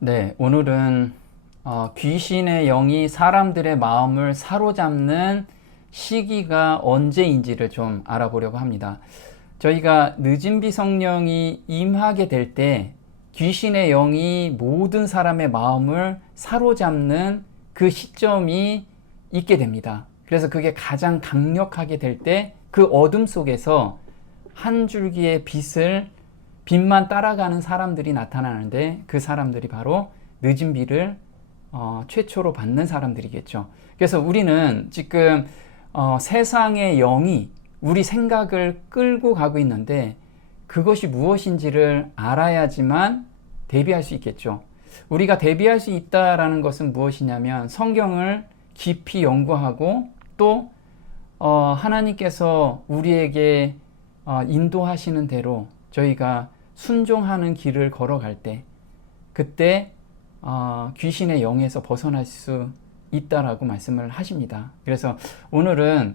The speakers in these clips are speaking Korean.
네, 오늘은 귀신의 영이 사람들의 마음을 사로잡는 시기가 언제인지를 좀 알아보려고 합니다. 저희가 늦은 비 성령이 임하게 될 때 귀신의 영이 모든 사람의 마음을 사로잡는 그 시점이 있게 됩니다. 그래서 그게 가장 강력하게 될 때 그 어둠 속에서 한 줄기의 빛만 따라가는 사람들이 나타나는데 그 사람들이 바로 늦은 비를 최초로 받는 사람들이겠죠. 그래서 우리는 지금 세상의 영이 우리 생각을 끌고 가고 있는데 그것이 무엇인지를 알아야지만 대비할 수 있겠죠. 우리가 대비할 수 있다라는 것은 무엇이냐면 성경을 깊이 연구하고 또 하나님께서 우리에게 인도하시는 대로 저희가 순종하는 길을 걸어갈 때 그때 귀신의 영에서 벗어날 수 있다라고 말씀을 하십니다. 그래서 오늘은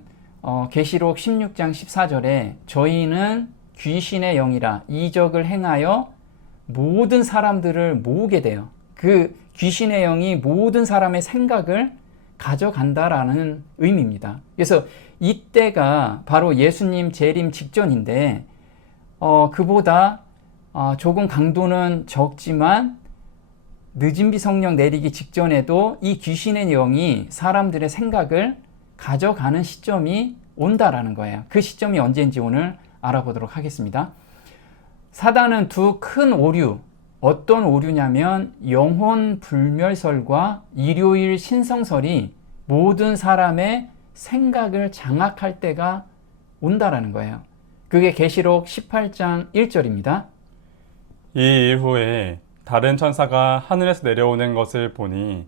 계시록 16장 14절에 저희는 귀신의 영이라 이적을 행하여 모든 사람들을 모으게 돼요. 그 귀신의 영이 모든 사람의 생각을 가져간다라는 의미입니다. 그래서 이때가 바로 예수님 재림 직전인데 그보다 조금 강도는 적지만 늦은 비 성령 내리기 직전에도 이 귀신의 영이 사람들의 생각을 가져가는 시점이 온다라는 거예요. 그 시점이 언제인지 오늘 알아보도록 하겠습니다. 사단은 두 큰 오류, 어떤 오류냐면 영혼 불멸설과 일요일 신성설이 모든 사람의 생각을 장악할 때가 온다라는 거예요. 그게 계시록 18장 1절입니다. 이 이후에 다른 천사가 하늘에서 내려오는 것을 보니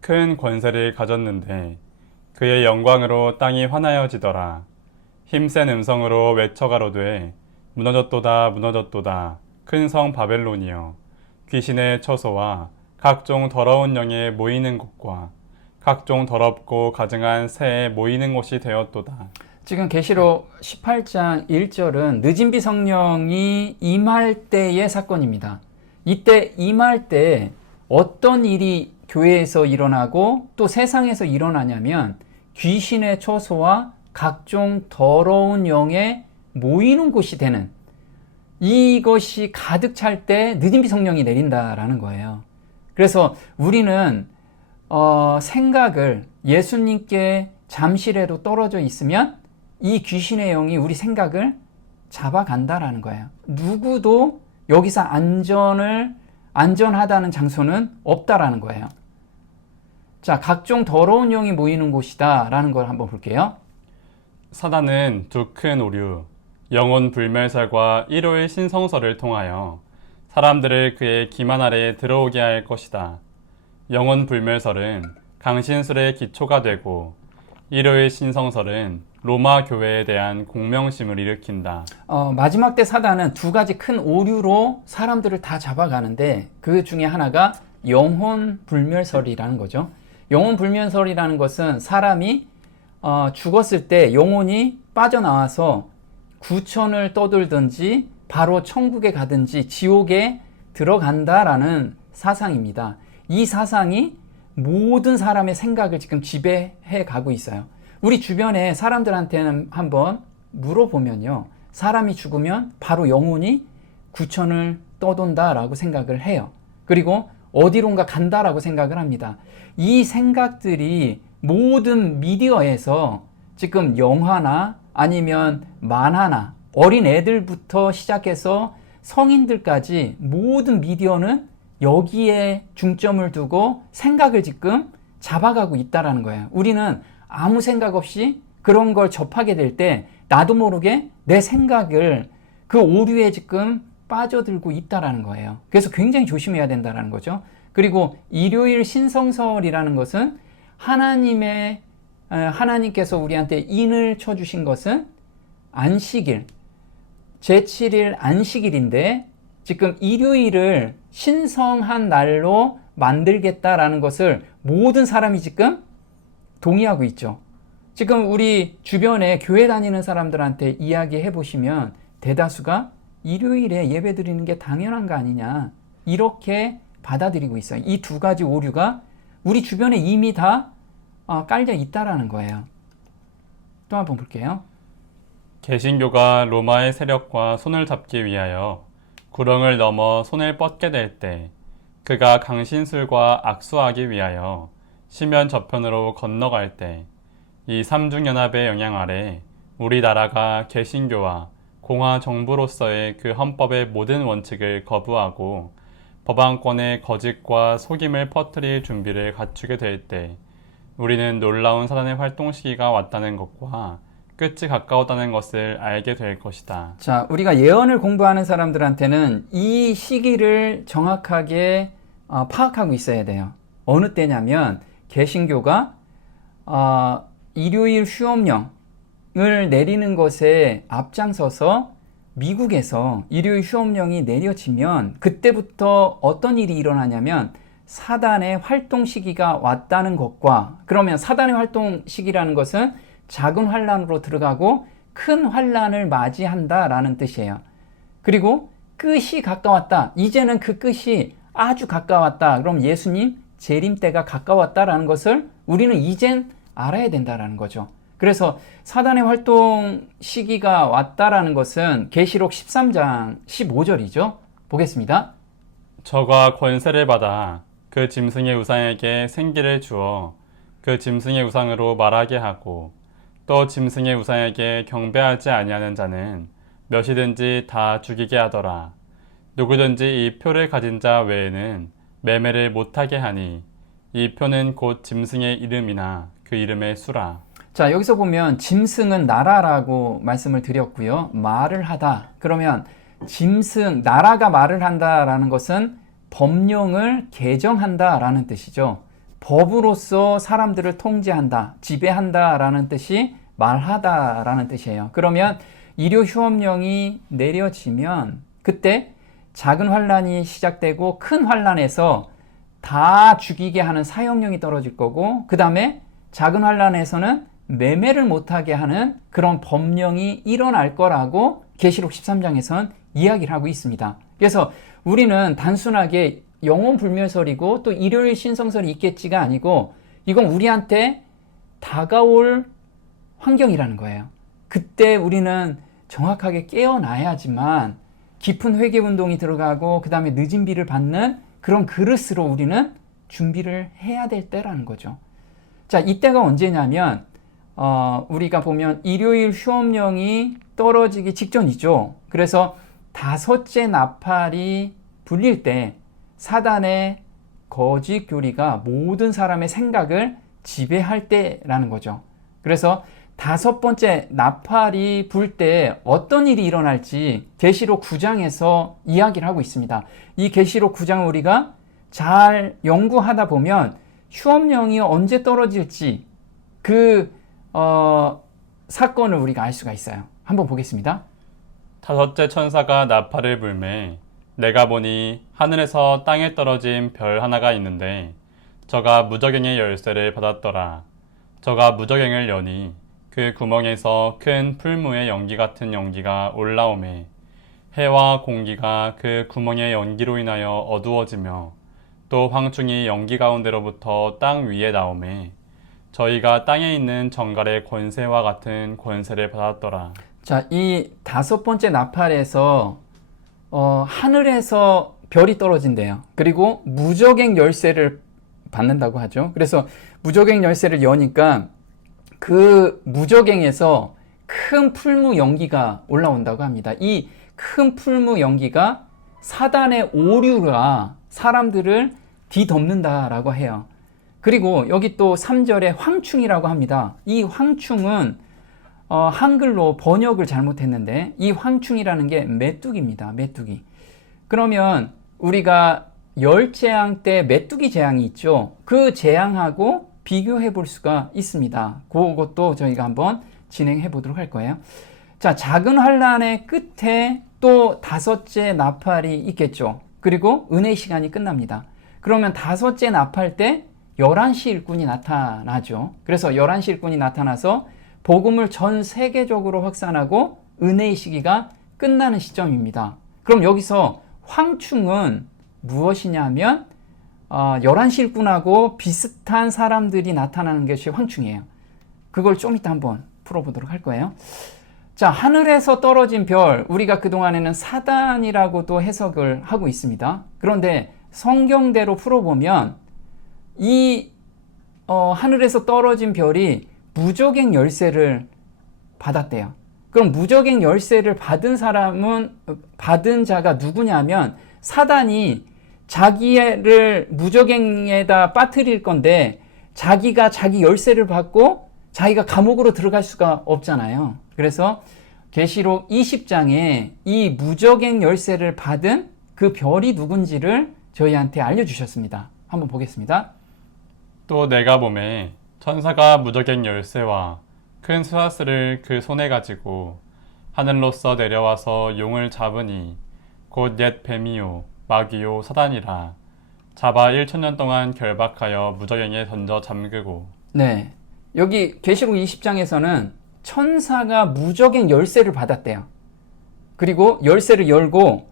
큰 권세를 가졌는데 그의 영광으로 땅이 환하여지더라. 힘센 음성으로 외쳐가로되 무너졌도다 무너졌도다 큰 성 바벨론이여 귀신의 처소와 각종 더러운 영에 모이는 곳과 각종 더럽고 가증한 새에 모이는 곳이 되었도다. 지금 계시록 18장 1절은 늦은 비 성령이 임할 때의 사건입니다. 이때 임할 때 어떤 일이 교회에서 일어나고 또 세상에서 일어나냐면 귀신의 처소와 각종 더러운 영에 모이는 곳이 되는 이것이 가득 찰 때 늦은 비 성령이 내린다라는 거예요. 그래서 우리는 생각을 예수님께 잠시라도 떨어져 있으면 이 귀신의 영이 우리 생각을 잡아간다라는 거예요. 누구도 여기서 안전하다는 장소는 없다라는 거예요. 자, 각종 더러운 영이 모이는 곳이다 라는 걸 한번 볼게요. 사단은 두 큰 오류, 영혼 불멸설과 일요일 신성설을 통하여 사람들을 그의 기만 아래에 들어오게 할 것이다. 영혼 불멸설은 강신술의 기초가 되고 일요일 신성설은 로마 교회에 대한 공명심을 일으킨다. 마지막 때 사단은 두 가지 큰 오류로 사람들을 다 잡아가는데 그 중에 하나가 영혼 불멸설이라는 거죠. 영혼 불멸설이라는 것은 사람이 죽었을 때 영혼이 빠져나와서 구천을 떠돌든지 바로 천국에 가든지 지옥에 들어간다라는 사상입니다. 이 사상이 모든 사람의 생각을 지금 지배해 가고 있어요. 우리 주변에 사람들한테는 한번 물어보면요. 사람이 죽으면 바로 영혼이 구천을 떠돈다라고 생각을 해요. 그리고 어디론가 간다라고 생각을 합니다. 이 생각들이 모든 미디어에서 지금 영화나 아니면 만화나 어린 애들부터 시작해서 성인들까지 모든 미디어는 여기에 중점을 두고 생각을 지금 잡아가고 있다라는 거예요. 우리는 아무 생각 없이 그런 걸 접하게 될 때 나도 모르게 내 생각을 그 오류에 지금 빠져들고 있다라는 거예요. 그래서 굉장히 조심해야 된다라는 거죠. 그리고 일요일 신성설이라는 것은 하나님께서 우리한테 인을 쳐주신 것은 안식일, 제7일 안식일인데 지금 일요일을 신성한 날로 만들겠다라는 것을 모든 사람이 지금 동의하고 있죠. 지금 우리 주변에 교회 다니는 사람들한테 이야기해 보시면 대다수가 일요일에 예배 드리는 게 당연한 거 아니냐 이렇게 받아들이고 있어요. 이 두 가지 오류가 우리 주변에 이미 다 깔려 있다라는 거예요. 또 한번 볼게요. 개신교가 로마의 세력과 손을 잡기 위하여 구렁을 넘어 손을 뻗게 될 때 그가 강신술과 악수하기 위하여 시면 저편으로 건너갈 때 이 삼중연합의 영향 아래 우리나라가 개신교와 공화 정부로서의 그 헌법의 모든 원칙을 거부하고 법안권의 거짓과 속임을 퍼뜨릴 준비를 갖추게 될 때 우리는 놀라운 사단의 활동 시기가 왔다는 것과 끝이 가까웠다는 것을 알게 될 것이다. 자, 우리가 예언을 공부하는 사람들한테는 이 시기를 정확하게 파악하고 있어야 돼요. 어느 때냐면 개신교가 일요일 휴업령을 내리는 것에 앞장서서 미국에서 일요일 휴업령이 내려지면 그때부터 어떤 일이 일어나냐면 사단의 활동 시기가 왔다는 것과, 그러면 사단의 활동 시기라는 것은 작은 환란으로 들어가고 큰 환란을 맞이한다라는 뜻이에요. 그리고 끝이 가까웠다. 이제는 그 끝이 아주 가까웠다. 그럼 예수님 재림 때가 가까웠다라는 것을 우리는 이젠 알아야 된다라는 거죠. 그래서 사단의 활동 시기가 왔다라는 것은 계시록 13장 15절이죠. 보겠습니다. 저가 권세를 받아 그 짐승의 우상에게 생기를 주어 그 짐승의 우상으로 말하게 하고 또 짐승의 우상에게 경배하지 아니하는 자는 몇이든지 다 죽이게 하더라. 누구든지 이 표를 가진 자 외에는 매매를 못하게 하니 이 표는 곧 짐승의 이름이나 그 이름의 수라. 자, 여기서 보면 짐승은 나라라고 말씀을 드렸고요. 말을 하다. 그러면 짐승, 나라가 말을 한다라는 것은 법령을 개정한다라는 뜻이죠. 법으로서 사람들을 통제한다, 지배한다라는 뜻이 말하다라는 뜻이에요. 그러면 일요 휴업령이 내려지면 그때 작은 환란이 시작되고 큰 환란에서 다 죽이게 하는 사형령이 떨어질 거고, 그 다음에 작은 환란에서는 매매를 못하게 하는 그런 법령이 일어날 거라고 계시록 13장에선 이야기를 하고 있습니다. 그래서 우리는 단순하게 영혼 불멸설이고 또 일요일 신성설이 있겠지가 아니고 이건 우리한테 다가올 환경이라는 거예요. 그때 우리는 정확하게 깨어나야지만 깊은 회개 운동이 들어가고 그 다음에 늦은 비를 받는 그런 그릇으로 우리는 준비를 해야 될 때라는 거죠. 자, 이때가 언제냐면 우리가 보면 일요일 휴업령이 떨어지기 직전이죠. 그래서 다섯째 나팔이 불릴 때 사단의 거짓 교리가 모든 사람의 생각을 지배할 때라는 거죠. 그래서 다섯 번째 나팔이 불 때 어떤 일이 일어날지 계시록 9장에서 이야기를 하고 있습니다. 이 계시록 9장을 우리가 잘 연구하다 보면 휴업령이 언제 떨어질지 그 사건을 우리가 알 수가 있어요. 한번 보겠습니다. 다섯째 천사가 나팔을 불매 내가 보니 하늘에서 땅에 떨어진 별 하나가 있는데 저가 무저갱의 열쇠를 받았더라. 저가 무저갱을 여니 그 구멍에서 큰 풀무의 연기 같은 연기가 올라오매 해와 공기가 그 구멍의 연기로 인하여 어두워지며 또 황충이 연기 가운데로부터 땅 위에 나오매 저희가 땅에 있는 정갈의 권세와 같은 권세를 받았더라. 자, 이 다섯 번째 나팔에서 하늘에서 별이 떨어진대요. 그리고 무저갱 열쇠를 받는다고 하죠. 그래서 무저갱 열쇠를 여니까 그 무저갱에서 큰 풀무 연기가 올라온다고 합니다. 이 큰 풀무 연기가 사단의 오류가 사람들을 뒤덮는다라고 해요. 그리고 여기 또 3절에 황충이라고 합니다. 이 황충은 한글로 번역을 잘못했는데 이 황충이라는 게 메뚜기입니다. 메뚜기. 그러면 우리가 열재앙 때 메뚜기 재앙이 있죠. 그 재앙하고 비교해 볼 수가 있습니다. 그것도 저희가 한번 진행해 보도록 할 거예요. 자, 작은 환란의 끝에 또 다섯째 나팔이 있겠죠. 그리고 은혜의 시간이 끝납니다. 그러면 다섯째 나팔 때 11시 일꾼이 나타나죠. 그래서 11시 일꾼이 나타나서 복음을 전 세계적으로 확산하고 은혜의 시기가 끝나는 시점입니다. 그럼 여기서 황충은 무엇이냐면 열한 일꾼하고 비슷한 사람들이 나타나는 것이 황충이에요. 그걸 좀 이따 한번 풀어보도록 할 거예요. 자, 하늘에서 떨어진 별, 우리가 그동안에는 사단이라고도 해석을 하고 있습니다. 그런데 성경대로 풀어보면 이 하늘에서 떨어진 별이 무저갱 열쇠를 받았대요. 그럼 무저갱 열쇠를 받은 자가 누구냐면 사단이 자기를 무저갱에다 빠뜨릴 건데 자기가 자기 열쇠를 받고 자기가 감옥으로 들어갈 수가 없잖아요. 그래서 계시록 20장에 이 무저갱 열쇠를 받은 그 별이 누군지를 저희한테 알려주셨습니다. 한번 보겠습니다. 또 내가 보매 천사가 무저갱 열쇠와 큰 쇠사슬을 그 손에 가지고 하늘로서 내려와서 용을 잡으니 곧 옛 뱀이요 마귀요 사단이라 잡아 1000년 동안 결박하여 무저갱에 던져 잠그고. 네, 여기 계시록 20장에서는 천사가 무저갱 열쇠를 받았대요. 그리고 열쇠를 열고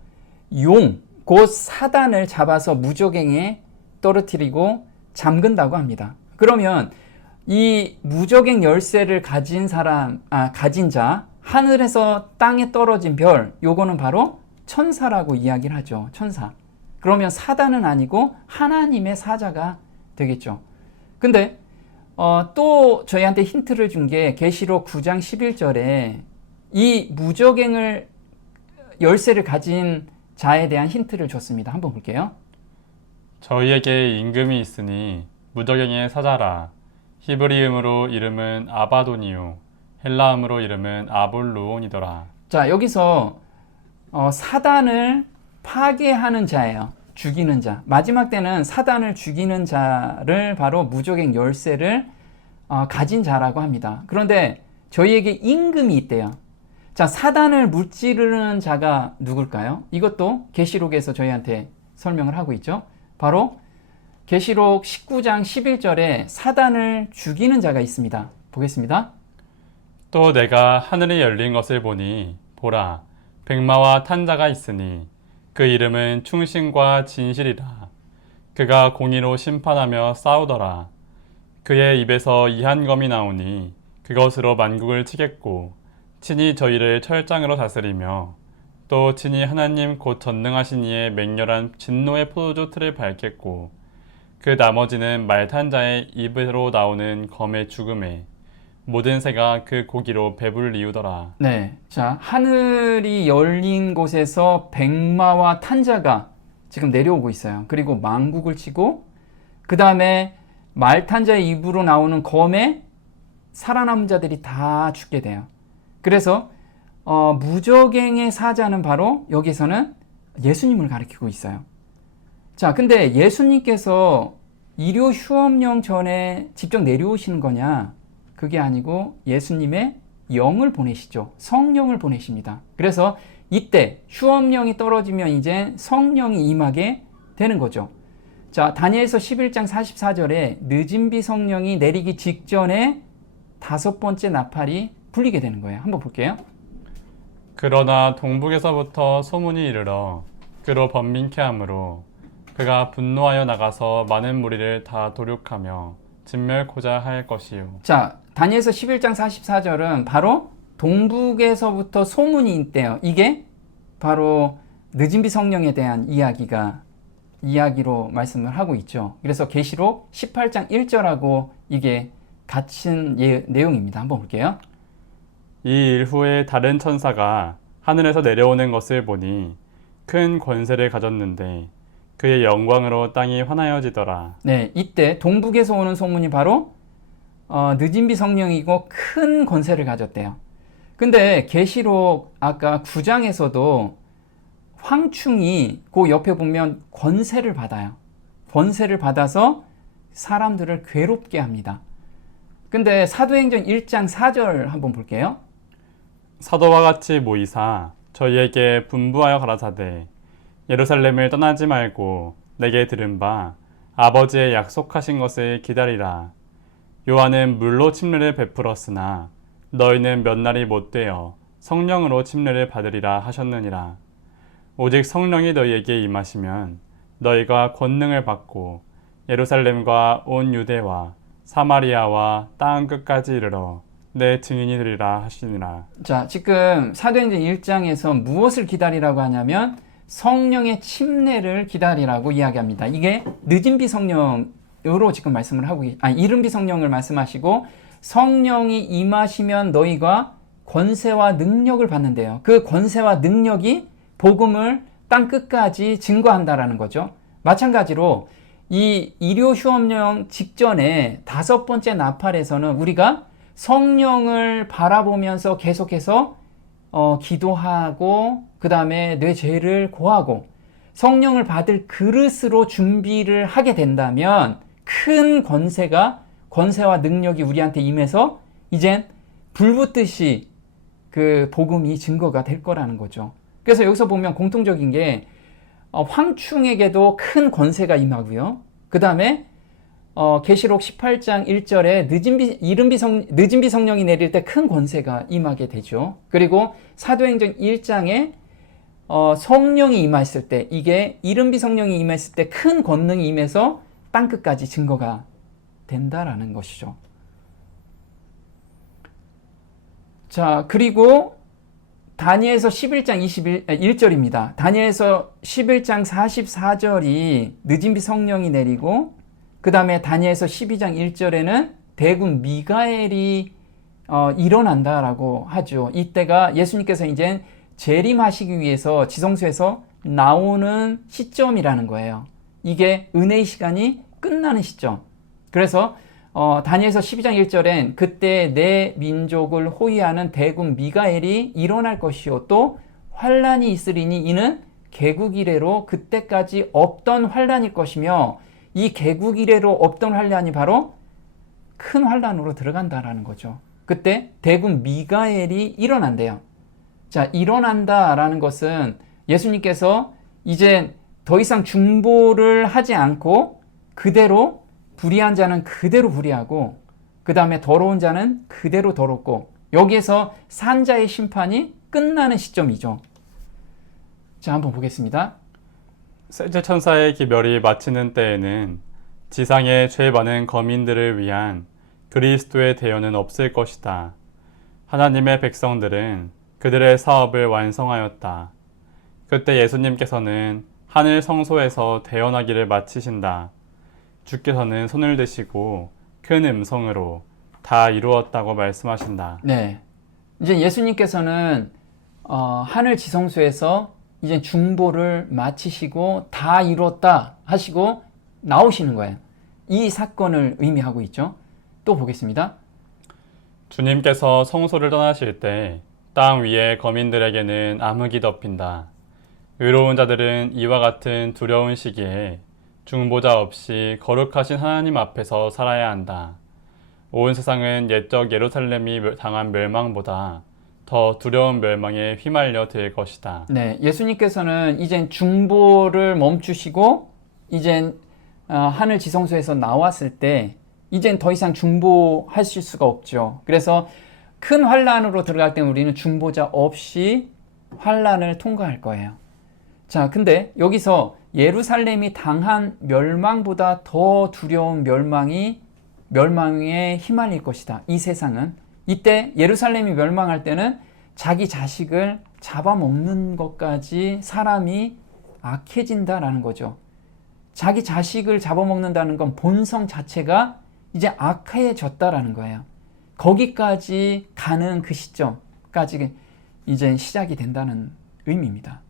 용, 곧 사단을 잡아서 무저갱에 떨어뜨리고 잠근다고 합니다. 그러면 이 무저갱 열쇠를 가진 자, 하늘에서 땅에 떨어진 별, 요거는 바로 천사라고 이야기를 하죠. 천사. 그러면 사단은 아니고 하나님의 사자가 되겠죠. 근데 또 저희한테 힌트를 준 게 계시록 9장 11절에 이 무저갱을 열쇠를 가진 자에 대한 힌트를 줬습니다. 한번 볼게요. 저희에게 임금이 있으니 무저갱의 사자라. 히브리음으로 이름은 아바돈이요 헬라음으로 이름은 아볼루온이더라. 자, 여기서 사단을 파괴하는 자예요. 죽이는 자. 마지막 때는 사단을 죽이는 자를 바로 무저갱 열쇠를 가진 자라고 합니다. 그런데 저희에게 임금이 있대요. 자, 사단을 무찌르는 자가 누굴까요? 이것도 계시록에서 저희한테 설명을 하고 있죠. 바로 계시록 19장 11절에 사단을 죽이는 자가 있습니다. 보겠습니다. 또 내가 하늘이 열린 것을 보니 보라 백마와 탄 자가 있으니 그 이름은 충신과 진실이라. 그가 공의로 심판하며 싸우더라. 그의 입에서 이한검이 나오니 그것으로 만국을 치겠고 친히 저희를 철장으로 다스리며 또 친히 하나님 곧 전능하신 이의 맹렬한 진노의 포도주 틀을 밟겠고 그 나머지는 말 탄 자의 입으로 나오는 검의 죽음에 모든 새가 그 고기로 배불리우더라. 네, 자, 하늘이 열린 곳에서 백마와 탄자가 지금 내려오고 있어요. 그리고 만국을 치고 그 다음에 말 탄자의 입으로 나오는 검에 살아남은 자들이 다 죽게 돼요. 그래서 무저갱의 사자는 바로 여기서는 예수님을 가리키고 있어요. 자, 근데 예수님께서 일요 휴업령 전에 직접 내려오시는 거냐? 그게 아니고 예수님의 영을 보내시죠. 성령을 보내십니다. 그래서 이때 휴업령이 떨어지면 이제 성령이 임하게 되는 거죠. 자, 다니엘서 11장 44절에 늦은 비 성령이 내리기 직전에 5번째 나팔이 불리게 되는 거예요. 한번 볼게요. 그러나 동북에서부터 소문이 이르러 그로 번민케 하므로 그가 분노하여 나가서 많은 무리를 다 도륙하며 진멸코자 할 것이요. 자, 다니엘서 11장 44절은 바로 동북에서부터 소문이 있대요. 이게 바로 늦은 비 성령에 대한 이야기로 말씀을 하고 있죠. 그래서 계시록 18장 1절하고 이게 같은 내용입니다. 한번 볼게요. 이 일 후에 다른 천사가 하늘에서 내려오는 것을 보니 큰 권세를 가졌는데 그의 영광으로 땅이 환하여지더라. 네, 이때 동북에서 오는 소문이 바로 늦은 비 성령이고 큰 권세를 가졌대요. 근데 계시록 아까 9장에서도 황충이 그 옆에 보면 권세를 받아요. 권세를 받아서 사람들을 괴롭게 합니다. 근데 사도행전 1장 4절 한번 볼게요. 사도와 같이 모이사 저희에게 분부하여 가라사대 예루살렘을 떠나지 말고 내게 들은 바 아버지의 약속하신 것을 기다리라. 요한은 물로 침례를 베풀었으나 너희는 몇 날이 못되어 성령으로 침례를 받으리라 하셨느니라. 오직 성령이 너희에게 임하시면 너희가 권능을 받고 예루살렘과 온 유대와 사마리아와 땅 끝까지 이르러 내 증인이 되리라 하시니라. 자, 지금 사도행전 1장에서 무엇을 기다리라고 하냐면 성령의 침례를 기다리라고 이야기합니다. 이게 늦은 비 성령으로 지금 말씀을 하고, 이른 비 성령을 말씀하시고 성령이 임하시면 너희가 권세와 능력을 받는데요. 그 권세와 능력이 복음을 땅 끝까지 증거한다라는 거죠. 마찬가지로 이 일요 휴업령 직전에 5번째 나팔에서는 우리가 성령을 바라보면서 계속해서 기도하고 그 다음에 내 죄를 고하고 성령을 받을 그릇으로 준비를 하게 된다면 큰 권세와 능력이 우리한테 임해서 이젠 불붙듯이 그 복음이 증거가 될 거라는 거죠. 그래서 여기서 보면 공통적인 게 황충에게도 큰 권세가 임하고요. 그 다음에 계시록 18장 1절에 늦은 비 성령이 내릴 때 큰 권세가 임하게 되죠. 그리고 사도행전 1장에 성령이 임했을 때, 이게 이른 비 성령이 임했을 때 큰 권능이 임해서 땅끝까지 증거가 된다라는 것이죠. 자, 그리고 다니엘서 11장 1절입니다. 다니엘서 11장 44절이 늦은 비 성령이 내리고, 그 다음에 다니엘서 12장 1절에는 대군 미가엘이 일어난다라고 하죠. 이때가 예수님께서 이제 재림하시기 위해서 지성소에서 나오는 시점이라는 거예요. 이게 은혜의 시간이 끝나는 시점. 그래서 다니엘서 12장 1절엔 그때 내 민족을 호위하는 대군 미가엘이 일어날 것이요 또 환란이 있으리니 이는 개국 이래로 그때까지 없던 환란일 것이며 이 개국 이래로 없던 환란이 바로 큰 환란으로 들어간다라는 거죠. 그때 대군 미가엘이 일어난대요. 자, 일어난다라는 것은 예수님께서 이제 더 이상 중보를 하지 않고 그대로 불의한 자는 그대로 불의하고 그 다음에 더러운 자는 그대로 더럽고 여기에서 산자의 심판이 끝나는 시점이죠. 자, 한번 보겠습니다. 셋째 천사의 기별이 마치는 때에는 지상의 죄 많은 거민들을 위한 그리스도의 대연은 없을 것이다. 하나님의 백성들은 그들의 사업을 완성하였다. 그때 예수님께서는 하늘 성소에서 대연하기를 마치신다. 주께서는 손을 드시고 큰 음성으로 다 이루었다고 말씀하신다. 네, 이제 예수님께서는 하늘 지성소에서 이제 중보를 마치시고 다 이루었다 하시고 나오시는 거예요. 이 사건을 의미하고 있죠. 또 보겠습니다. 주님께서 성소를 떠나실 때 땅 위에 거민들에게는 암흑이 덮인다. 의로운 자들은 이와 같은 두려운 시기에 중보자 없이 거룩하신 하나님 앞에서 살아야 한다. 온 세상은 옛적 예루살렘이 당한 멸망보다 더 두려운 멸망에 휘말려 들 것이다. 네, 예수님께서는 이젠 중보를 멈추시고 이젠 하늘 지성소에서 나왔을 때 이젠 더 이상 중보하실 수가 없죠. 그래서 큰 환란으로 들어갈 때 우리는 중보자 없이 환란을 통과할 거예요. 자, 근데 여기서 예루살렘이 당한 멸망보다 더 두려운 멸망에 휘말릴 것이다. 이 세상은. 이때 예루살렘이 멸망할 때는 자기 자식을 잡아먹는 것까지 사람이 악해진다라는 거죠. 자기 자식을 잡아먹는다는 건 본성 자체가 이제 악해졌다라는 거예요. 거기까지 가는 그 시점까지 이제 시작이 된다는 의미입니다.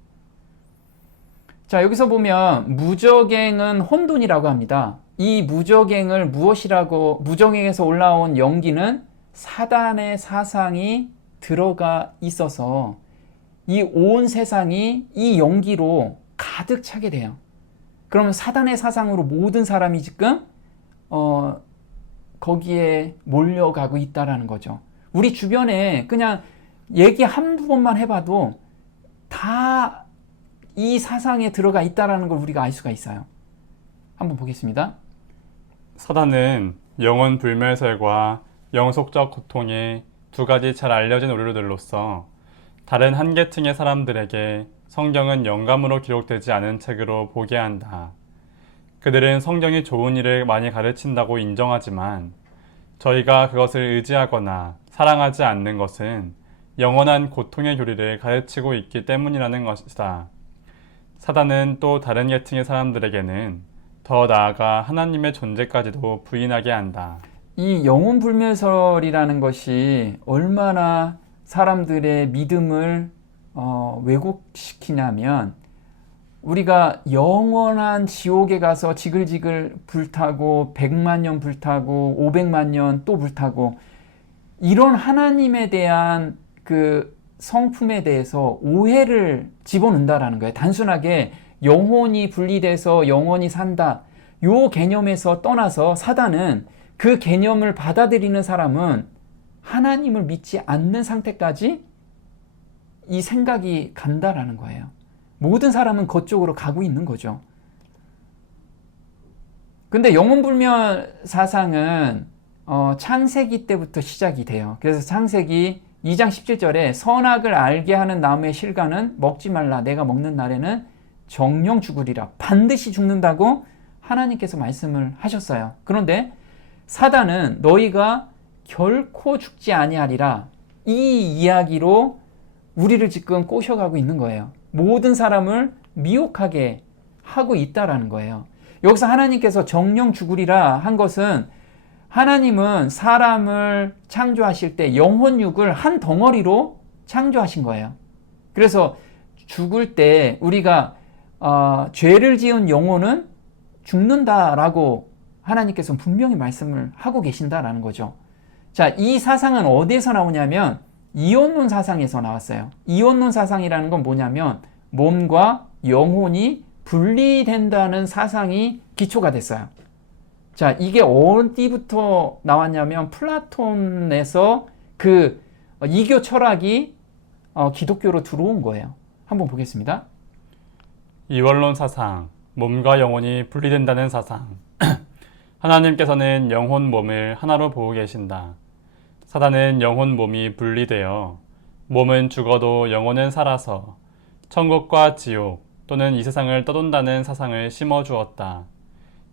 자, 여기서 보면 무저갱은 혼돈이라고 합니다. 이 무저갱을 무저갱에서 올라온 연기는 사단의 사상이 들어가 있어서 이 온 세상이 이 연기로 가득 차게 돼요. 그러면 사단의 사상으로 모든 사람이 지금 거기에 몰려가고 있다라는 거죠. 우리 주변에 그냥 얘기 한두 번만 해봐도 다 이 사상에 들어가 있다라는 걸 우리가 알 수가 있어요. 한번 보겠습니다. 사단은 영혼 불멸설과 영속적 고통의 두 가지 잘 알려진 오류들로서 다른 한 계층의 사람들에게 성경은 영감으로 기록되지 않은 책으로 보게 한다. 그들은 성경이 좋은 일을 많이 가르친다고 인정하지만 저희가 그것을 의지하거나 사랑하지 않는 것은 영원한 고통의 교리를 가르치고 있기 때문이라는 것이다. 사단은 또 다른 계층의 사람들에게는 더 나아가 하나님의 존재까지도 부인하게 한다. 이 영혼불멸설이라는 것이 얼마나 사람들의 믿음을 왜곡시키냐면, 우리가 영원한 지옥에 가서 지글지글 불타고 100만 년 불타고 500만 년 또 불타고, 이런 하나님에 대한 그 성품에 대해서 오해를 집어넣는다라는 거예요. 단순하게 영혼이 분리돼서 영원히 산다, 요 개념에서 떠나서 사단은 그 개념을 받아들이는 사람은 하나님을 믿지 않는 상태까지 이 생각이 간다라는 거예요. 모든 사람은 그쪽으로 가고 있는 거죠. 근데 영혼불멸 사상은 창세기 때부터 시작이 돼요. 그래서 창세기 2장 17절에 선악을 알게 하는 나무의 실과는 먹지 말라. 내가 먹는 날에는 정령 죽으리라. 반드시 죽는다고 하나님께서 말씀을 하셨어요. 그런데 사단은 너희가 결코 죽지 아니하리라, 이 이야기로 우리를 지금 꼬셔가고 있는 거예요. 모든 사람을 미혹하게 하고 있다라는 거예요. 여기서 하나님께서 정령 죽으리라 한 것은, 하나님은 사람을 창조하실 때 영혼육을 한 덩어리로 창조하신 거예요. 그래서 죽을 때 우리가 죄를 지은 영혼은 죽는다라고 하나님께서 분명히 말씀을 하고 계신다라는 거죠. 자, 이 사상은 어디에서 나오냐면 이원론 사상에서 나왔어요. 이원론 사상이라는 건 뭐냐면 몸과 영혼이 분리된다는 사상이 기초가 됐어요. 자, 이게 어디부터 나왔냐면 플라톤에서 그 이교 철학이 기독교로 들어온 거예요. 한번 보겠습니다. 이원론 사상, 몸과 영혼이 분리된다는 사상. 하나님께서는 영혼 몸을 하나로 보고 계신다. 사단은 영혼 몸이 분리되어 몸은 죽어도 영혼은 살아서 천국과 지옥 또는 이 세상을 떠돈다는 사상을 심어주었다.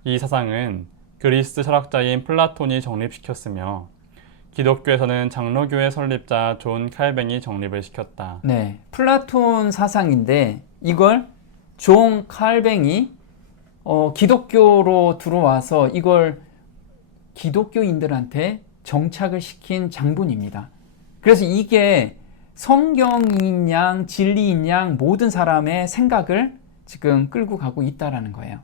이 사상은 그리스 철학자인 플라톤이 정립시켰으며 기독교에서는 장로교의 설립자 존 칼뱅이 정립을 시켰다. 네, 플라톤 사상인데 이걸 존 칼뱅이 기독교로 들어와서 이걸 기독교인들한테 정착을 시킨 장본입니다. 그래서 이게 성경인 양 진리인 양 모든 사람의 생각을 지금 끌고 가고 있다라는 거예요.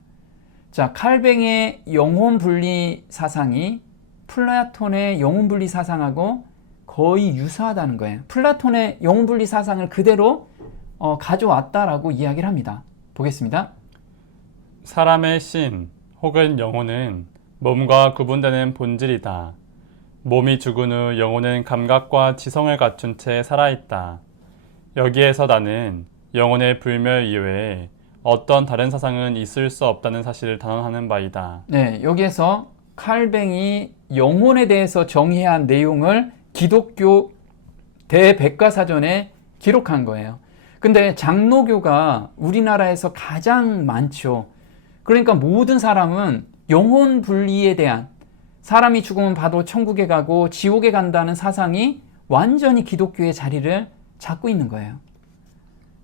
자, 칼뱅의 영혼 분리 사상이 플라톤의 영혼 분리 사상하고 거의 유사하다는 거예요. 플라톤의 영혼 분리 사상을 그대로 가져왔다라고 이야기를 합니다. 보겠습니다. 사람의 신 혹은 영혼은 몸과 구분되는 본질이다. 몸이 죽은 후 영혼은 감각과 지성을 갖춘 채 살아있다. 여기에서 나는 영혼의 불멸 이외에 어떤 다른 사상은 있을 수 없다는 사실을 단언하는 바이다. 네, 여기에서 칼뱅이 영혼에 대해서 정의한 내용을 기독교 대백과사전에 기록한 거예요. 근데 장로교가 우리나라에서 가장 많죠. 그러니까 모든 사람은 영혼 분리에 대한, 사람이 죽으면 바로 천국에 가고 지옥에 간다는 사상이 완전히 기독교의 자리를 잡고 있는 거예요.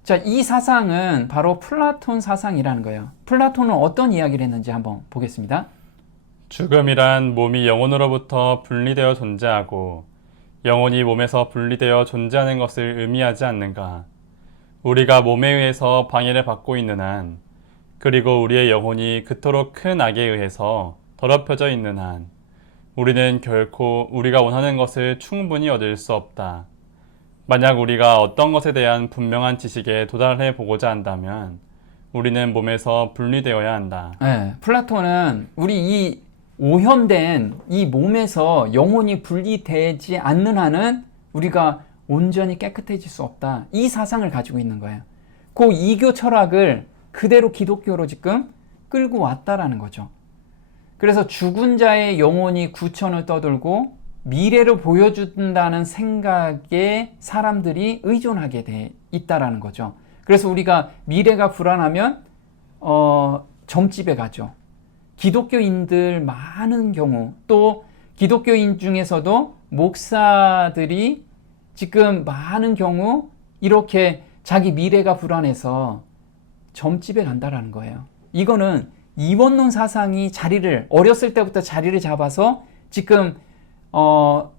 자, 이 사상은 바로 플라톤 사상이라는 거예요. 플라톤은 어떤 이야기를 했는지 한번 보겠습니다. 죽음이란 몸이 영혼으로부터 분리되어 존재하고 영혼이 몸에서 분리되어 존재하는 것을 의미하지 않는가. 우리가 몸에 의해서 방해를 받고 있는 한, 그리고 우리의 영혼이 그토록 큰 악에 의해서 더럽혀져 있는 한, 우리는 결코 우리가 원하는 것을 충분히 얻을 수 없다. 만약 우리가 어떤 것에 대한 분명한 지식에 도달해 보고자 한다면 우리는 몸에서 분리되어야 한다. 네, 플라톤은 우리 이 오염된 이 몸에서 영혼이 분리되지 않는 한은 우리가 온전히 깨끗해질 수 없다. 이 사상을 가지고 있는 거예요. 그 이교 철학을 그대로 기독교로 지금 끌고 왔다라는 거죠. 그래서 죽은 자의 영혼이 구천을 떠돌고 미래를 보여준다는 생각에 사람들이 의존하게 돼 있다라는 거죠. 그래서 우리가 미래가 불안하면 점집에 가죠. 기독교인들 많은 경우, 또 기독교인 중에서도 목사들이 지금 많은 경우 이렇게 자기 미래가 불안해서 점집에 간다라는 거예요. 이거는 이원론 사상이 어렸을 때부터 자리를 잡아서 지금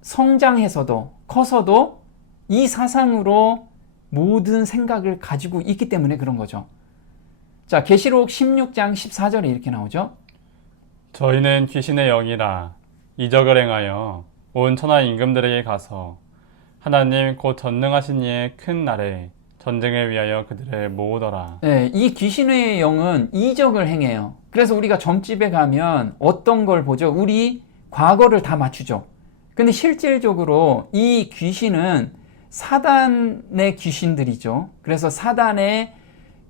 성장해서도 커서도 이 사상으로 모든 생각을 가지고 있기 때문에 그런 거죠. 자, 계시록 16장 14절에 이렇게 나오죠. 저희는 귀신의 영이라 이적을 행하여 온 천하 임금들에게 가서 하나님 곧 전능하신 이의 큰 날에 전쟁을 위하여 그들을 모으더라. 네, 이 귀신의 영은 이적을 행해요. 그래서 우리가 점집에 가면 어떤 걸 보죠? 우리 과거를 다 맞추죠. 근데 실질적으로 이 귀신은 사단의 귀신들이죠. 그래서 사단의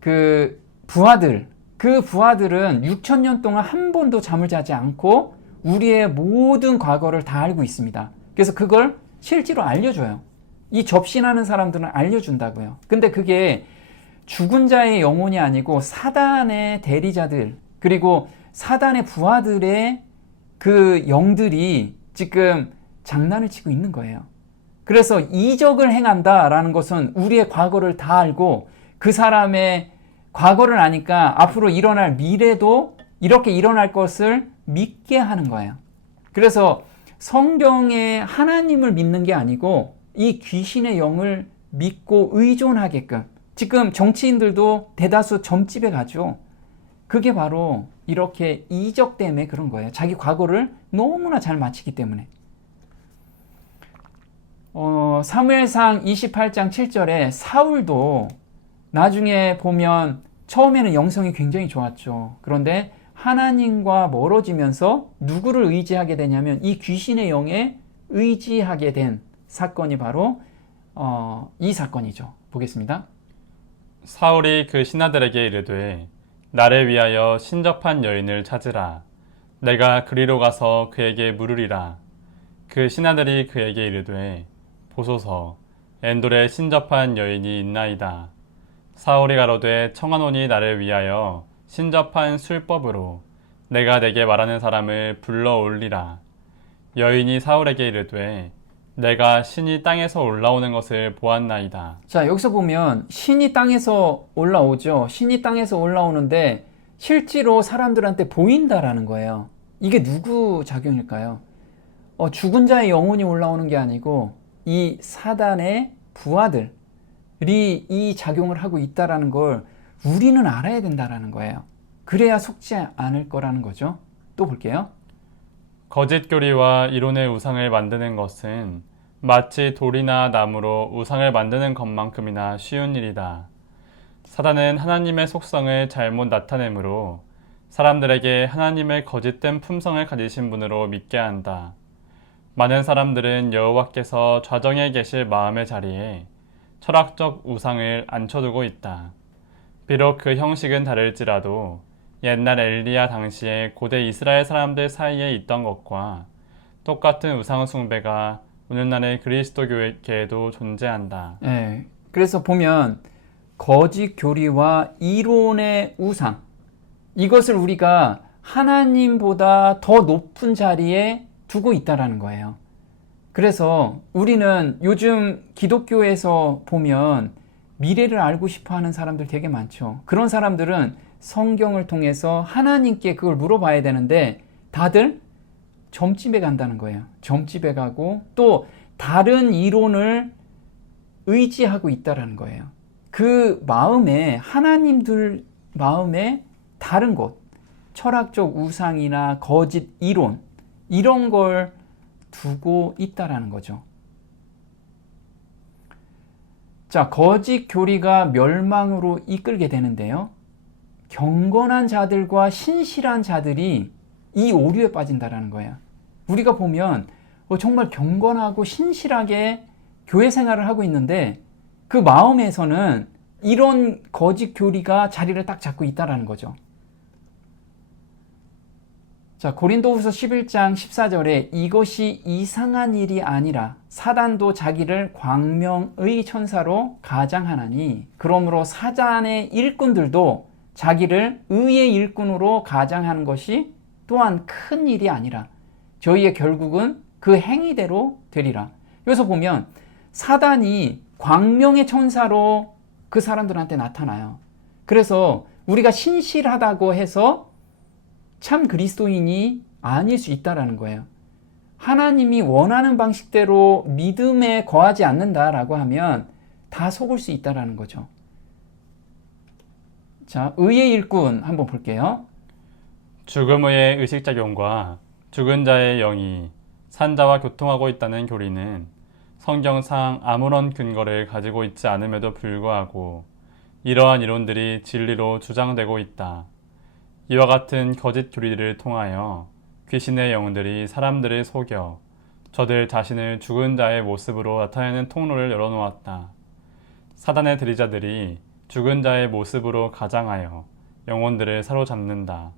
그 부하들은 6,000년 동안 한 번도 잠을 자지 않고 우리의 모든 과거를 다 알고 있습니다. 그래서 그걸 실제로 알려줘요. 이 접신하는 사람들은 알려준다고요. 근데 그게 죽은 자의 영혼이 아니고 사단의 대리자들, 그리고 사단의 부하들의 그 영들이 지금 장난을 치고 있는 거예요. 그래서 이적을 행한다라는 것은 우리의 과거를 다 알고 그 사람의 과거를 아니까 앞으로 일어날 미래도 이렇게 일어날 것을 믿게 하는 거예요. 그래서 성경에 하나님을 믿는 게 아니고 이 귀신의 영을 믿고 의존하게끔, 지금 정치인들도 대다수 점집에 가죠. 그게 바로 이렇게 이적 때문에 그런 거예요. 자기 과거를 너무나 잘 맞히기 때문에. 사무엘상 28장 7절에 사울도 나중에 보면 처음에는 영성이 굉장히 좋았죠. 그런데 하나님과 멀어지면서 누구를 의지하게 되냐면 이 귀신의 영에 의지하게 된 사건이 바로 이 사건이죠. 보겠습니다. 사울이 그 신하들에게 이르되 나를 위하여 신접한 여인을 찾으라. 내가 그리로 가서 그에게 물으리라. 그 신하들이 그에게 이르되 보소서 엔돌에 신접한 여인이 있나이다. 사울이 가로되 청하노니 나를 위하여 신접한 술법으로 내가 내게 말하는 사람을 불러 올리라. 여인이 사울에게 이르되 내가 신이 땅에서 올라오는 것을 보았나이다. 자, 여기서 보면 신이 땅에서 올라오죠. 신이 땅에서 올라오는데 실제로 사람들한테 보인다라는 거예요. 이게 누구 작용일까요? 죽은 자의 영혼이 올라오는 게 아니고 이 사단의 부하들이 이 작용을 하고 있다라는 걸 우리는 알아야 된다라는 거예요. 그래야 속지 않을 거라는 거죠. 또 볼게요. 거짓 교리와 이론의 우상을 만드는 것은 마치 돌이나 나무로 우상을 만드는 것만큼이나 쉬운 일이다. 사단은 하나님의 속성을 잘못 나타내므로 사람들에게 하나님의 거짓된 품성을 가지신 분으로 믿게 한다. 많은 사람들은 여호와께서 좌정에 계실 마음의 자리에 철학적 우상을 앉혀두고 있다. 비록 그 형식은 다를지라도 옛날 엘리야 당시에 고대 이스라엘 사람들 사이에 있던 것과 똑같은 우상 숭배가 오늘날의 그리스도교회에도 존재한다. 네, 그래서 보면 거짓 교리와 이론의 우상, 이것을 우리가 하나님보다 더 높은 자리에 두고 있다라는 거예요. 그래서 우리는 요즘 기독교에서 보면 미래를 알고 싶어 하는 사람들 되게 많죠. 그런 사람들은 성경을 통해서 하나님께 그걸 물어봐야 되는데 다들 점집에 간다는 거예요. 점집에 가고 또 다른 이론을 의지하고 있다라는 거예요. 그 마음에, 하나님들 마음에 다른 곳, 철학적 우상이나 거짓 이론, 이런 걸 두고 있다라는 거죠. 자, 거짓 교리가 멸망으로 이끌게 되는데요. 경건한 자들과 신실한 자들이 이 오류에 빠진다라는 거예요. 우리가 보면 정말 경건하고 신실하게 교회 생활을 하고 있는데 그 마음에서는 이런 거짓 교리가 자리를 딱 잡고 있다라는 거죠. 자, 고린도후서 11장 14절에 이것이 이상한 일이 아니라 사단도 자기를 광명의 천사로 가장하나니 그러므로 사단의 일꾼들도 자기를 의의 일꾼으로 가장하는 것이 또한 큰 일이 아니라 저희의 결국은 그 행위대로 되리라. 여기서 보면 사단이 광명의 천사로 그 사람들한테 나타나요. 그래서 우리가 신실하다고 해서 참 그리스도인이 아닐 수 있다라는 거예요. 하나님이 원하는 방식대로 믿음에 거하지 않는다라고 하면 다 속을 수 있다라는 거죠. 자, 의의 일꾼 한번 볼게요. 죽음의 의식작용과 죽은 자의 영이 산자와 교통하고 있다는 교리는 성경상 아무런 근거를 가지고 있지 않음에도 불구하고 이러한 이론들이 진리로 주장되고 있다. 이와 같은 거짓 교리들을 통하여 귀신의 영들이 사람들을 속여 저들 자신을 죽은 자의 모습으로 나타내는 통로를 열어놓았다. 사단의 들이자들이 죽은 자의 모습으로 가장하여 영혼들을 사로잡는다.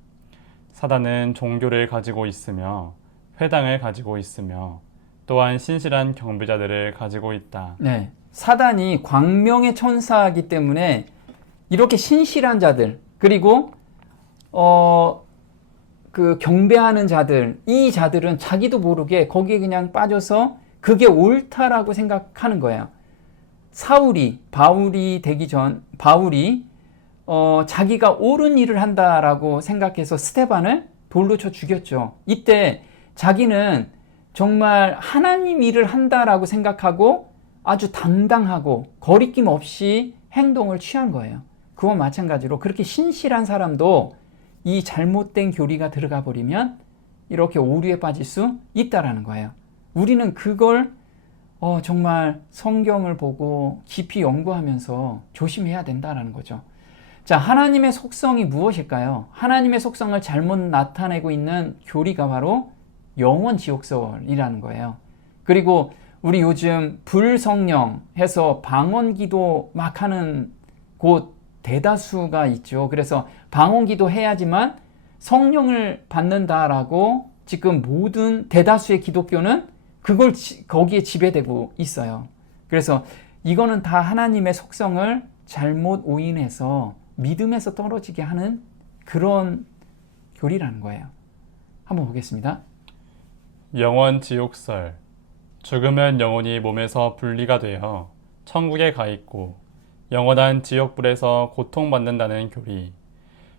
사단은 종교를 가지고 있으며 회당을 가지고 있으며 또한 신실한 경배자들을 가지고 있다. 네, 사단이 광명의 천사이기 때문에 이렇게 신실한 자들 그리고 그 경배하는 자들, 이 자들은 자기도 모르게 거기에 그냥 빠져서 그게 옳다라고 생각하는 거예요. 바울이 되기 전 바울이 자기가 옳은 일을 한다라고 생각해서 스데반을 돌로 쳐 죽였죠. 이때 자기는 정말 하나님 일을 한다라고 생각하고 아주 당당하고 거리낌 없이 행동을 취한 거예요. 그와 마찬가지로 그렇게 신실한 사람도 이 잘못된 교리가 들어가 버리면 이렇게 오류에 빠질 수 있다라는 거예요. 우리는 그걸 정말 성경을 보고 깊이 연구하면서 조심해야 된다라는 거죠. 자, 하나님의 속성이 무엇일까요? 하나님의 속성을 잘못 나타내고 있는 교리가 바로 영원 지옥설이라는 거예요. 그리고 우리 요즘 불성령 해서 방언기도 막 하는 곳 대다수가 있죠. 그래서 방언기도 해야지만 성령을 받는다라고 지금 모든 대다수의 기독교는 그걸 거기에 지배되고 있어요. 그래서 이거는 다 하나님의 속성을 잘못 오인해서 믿음에서 떨어지게 하는 그런 교리라는 거예요. 한번 보겠습니다. 영원 지옥설. 죽으면 영혼이 몸에서 분리가 되어 천국에 가 있고 영원한 지옥불에서 고통받는다는 교리.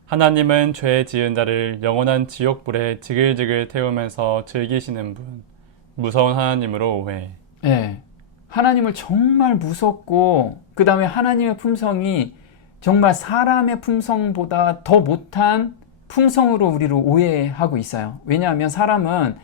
하나님은 죄 지은 자를 영원한 지옥불에 지글지글 태우면서 즐기시는 분. 무서운 하나님으로 오해. 네, 하나님을 정말 무섭고 그 다음에 하나님의 품성이 정말 사람의 품성보다 더 못한 품성으로 우리를 오해하고 있어요. 왜냐하면 사람은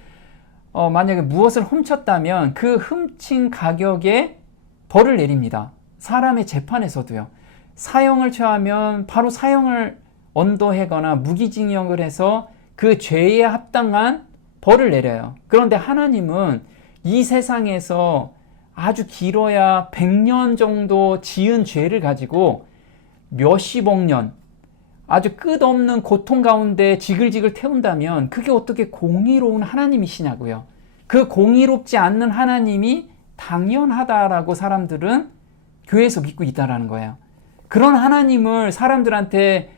만약에 무엇을 훔쳤다면 그 훔친 가격에 벌을 내립니다. 사람의 재판에서도요. 사형을 처하면 바로 사형을 언도하거나 무기징역을 해서 그 죄에 합당한 벌을 내려요. 그런데 하나님은 이 세상에서 아주 길어야 100년 정도 지은 죄를 가지고 몇십억 년 아주 끝없는 고통 가운데 지글지글 태운다면 그게 어떻게 공의로운 하나님이시냐고요. 그 공의롭지 않는 하나님이 당연하다라고 사람들은 교회에서 믿고 있다라는 거예요. 그런 하나님을 사람들한테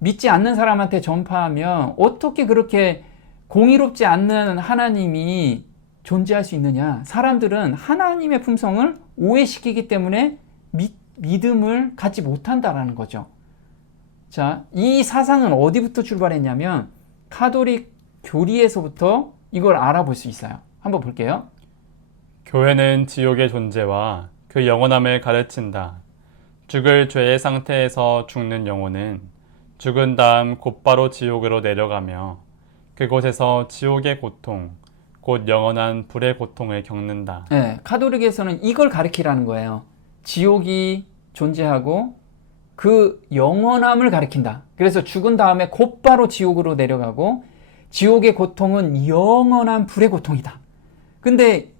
믿지 않는 사람한테 전파하면 어떻게 그렇게 공의롭지 않는 하나님이 존재할 수 있느냐. 사람들은 하나님의 품성을 오해시키기 때문에 믿음을 갖지 못한다라는 거죠. 자, 이 사상은 어디부터 출발했냐면 카톨릭 교리에서부터 이걸 알아볼 수 있어요. 한번 볼게요. 교회는 지옥의 존재와 그 영원함을 가르친다. 죽을 죄의 상태에서 죽는 영혼은 죽은 다음 곧바로 지옥으로 내려가며 그곳에서 지옥의 고통, 곧 영원한 불의 고통을 겪는다. 네, 카톨릭에서는 이걸 가르치라는 거예요. 지옥이 존재하고 그 영원함을 가리킨다. 그래서 죽은 다음에 곧바로 지옥으로 내려가고 지옥의 고통은 영원한 불의 고통이다. 근데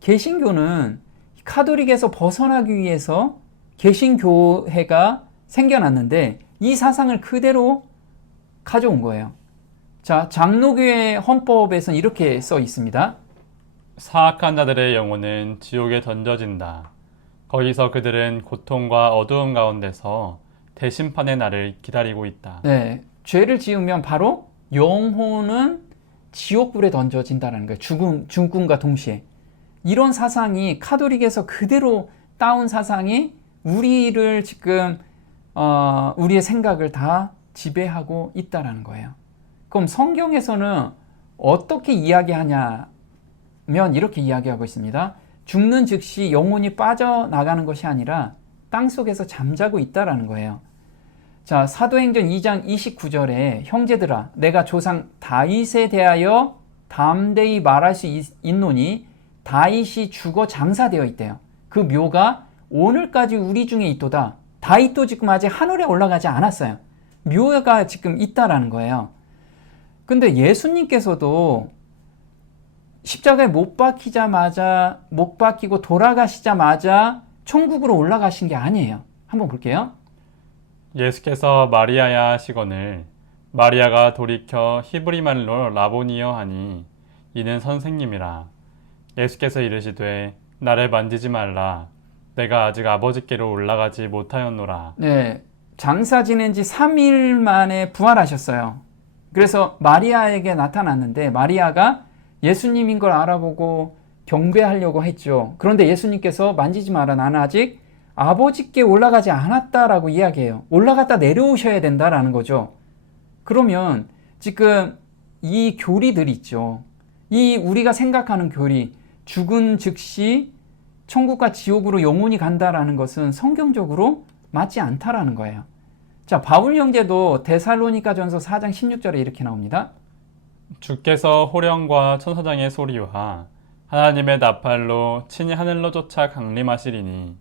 개신교는 카톨릭에서 벗어나기 위해서 개신교회가 생겨났는데 이 사상을 그대로 가져온 거예요. 자, 장로교회 헌법에서는 이렇게 써 있습니다. 사악한 자들의 영혼은 지옥에 던져진다. 거기서 그들은 고통과 어두움 가운데서 대심판의 날을 기다리고 있다. 네, 죄를 지으면 바로 영혼은 지옥불에 던져진다는 거예요. 죽음과 동시에. 이런 사상이 카톨릭에서 그대로 따온 사상이 우리를 지금 우리의 생각을 다 지배하고 있다라는 거예요. 그럼 성경에서는 어떻게 이야기하냐면 이렇게 이야기하고 있습니다. 죽는 즉시 영혼이 빠져나가는 것이 아니라 땅속에서 잠자고 있다라는 거예요. 자, 사도행전 2장 29절에 형제들아 내가 조상 다윗에 대하여 담대히 말할 수 있노니 다윗이 죽어 장사되어 있대요. 그 묘가 오늘까지 우리 중에 있도다. 다윗도 지금 아직 하늘에 올라가지 않았어요. 묘가 지금 있다라는 거예요. 근데 예수님께서도 십자가에 못 박히고 돌아가시자마자 천국으로 올라가신 게 아니에요. 한번 볼게요. 예수께서 마리아야 하시거늘 마리아가 돌이켜 히브리 말로 라보니여 하니 이는 선생님이라. 예수께서 이르시되 나를 만지지 말라. 내가 아직 아버지께로 올라가지 못하였노라. 네, 장사 지낸 지 3일 만에 부활하셨어요. 그래서 마리아에게 나타났는데 마리아가 예수님인 걸 알아보고 경배하려고 했죠. 그런데 예수님께서 만지지 마라. 나는 아직 아버지께 올라가지 않았다라고 이야기해요. 올라갔다 내려오셔야 된다라는 거죠. 그러면 지금 이 교리들 있죠. 이 우리가 생각하는 교리, 죽은 즉시 천국과 지옥으로 영혼이 간다라는 것은 성경적으로 맞지 않다라는 거예요. 자, 바울 형제도 데살로니가전서 4장 16절에 이렇게 나옵니다. 주께서 호령과 천사장의 소리와 하나님의 나팔로 친히 하늘로 쫓아 강림하시리니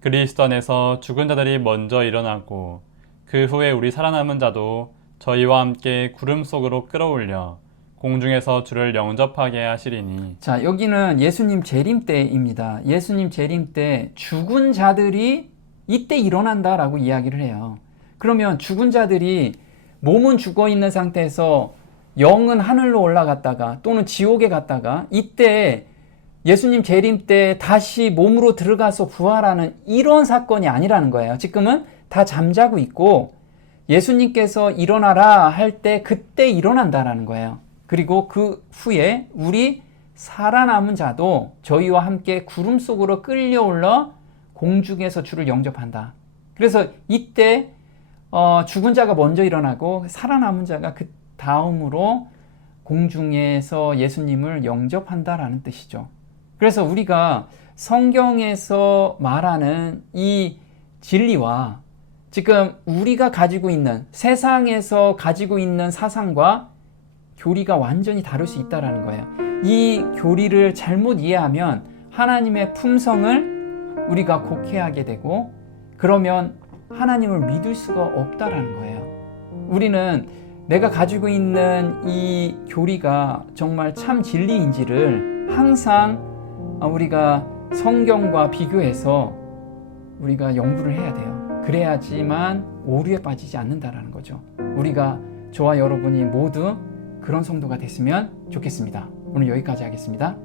그리스도 안에서 죽은 자들이 먼저 일어나고 그 후에 우리 살아남은 자도 저희와 함께 구름 속으로 끌어올려 공중에서 주를 영접하게 하시리니. 자, 여기는 예수님 재림 때입니다. 예수님 재림 때 죽은 자들이 이때 일어난다라고 이야기를 해요. 그러면 죽은 자들이 몸은 죽어 있는 상태에서 영은 하늘로 올라갔다가 또는 지옥에 갔다가 이때 예수님 재림 때 다시 몸으로 들어가서 부활하는 이런 사건이 아니라는 거예요. 지금은 다 잠자고 있고 예수님께서 일어나라 할 때 그때 일어난다라는 거예요. 그리고 그 후에 우리 살아남은 자도 저희와 함께 구름 속으로 끌려올라 공중에서 주를 영접한다. 그래서 이때 죽은 자가 먼저 일어나고 살아남은 자가 그 다음으로 공중에서 예수님을 영접한다라는 뜻이죠. 그래서 우리가 성경에서 말하는 이 진리와 지금 우리가 가지고 있는 세상에서 가지고 있는 사상과 교리가 완전히 다를 수 있다는 거예요. 이 교리를 잘못 이해하면 하나님의 품성을 우리가 곡해하게 되고 그러면 하나님을 믿을 수가 없다라는 거예요. 우리는 내가 가지고 있는 이 교리가 정말 참 진리인지를 항상 우리가 성경과 비교해서 우리가 연구를 해야 돼요. 그래야지만 오류에 빠지지 않는다라는 거죠. 우리가 저와 여러분이 모두 그런 성도가 됐으면 좋겠습니다. 오늘 여기까지 하겠습니다.